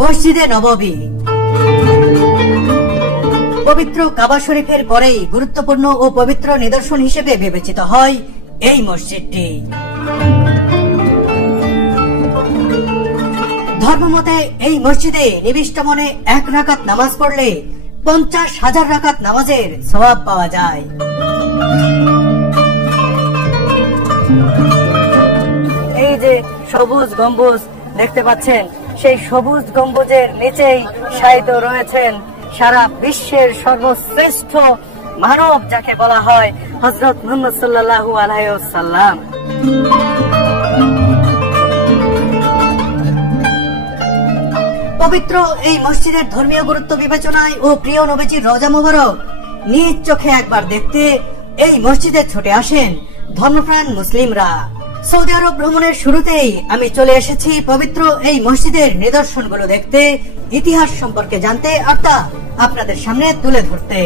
মসজিদে নববী। পবিত্র কাবা শরীফের পরেই গুরুত্বপূর্ণ ও পবিত্র নিদর্শন হিসেবে বিবেচিত হয় এই মসজিদটি। ধর্মমতে এই মসজিদে নিবিষ্ট মনে 1 রাকাত নামাজ পড়লে 50,000 রাকাত নামাজের সওয়াব পাওয়া যায়। এই যে সবুজ গম্বুজ দেখতে পাচ্ছেন, সেই সবুজ গম্বুজের নিচেই শায়িত রয়েছেন সারা বিশ্বের সর্বশ্রেষ্ঠ মানব যাকে বলা হয় হযরত মুহাম্মদ সাল্লাল্লাহু আলাইহি ওয়াসাল্লাম। পবিত্র এই মসজিদের ধর্মীয় গুরুত্ব বিবেচনায় ও প্রিয় নবীজির রওজা মুবারক নিজ চোখে একবার দেখতে এই মসজিদে ছুটে আসেন ধর্মপ্রাণ মুসলিমরা। সৌদি আরব ভ্রমণের শুরুতেই আমি চলে এসেছি পবিত্র এই মসজিদের নিদর্শনগুলো দেখতে, ইতিহাস সম্পর্কে জানতে আর তা আপনাদের সামনে তুলে ধরতে।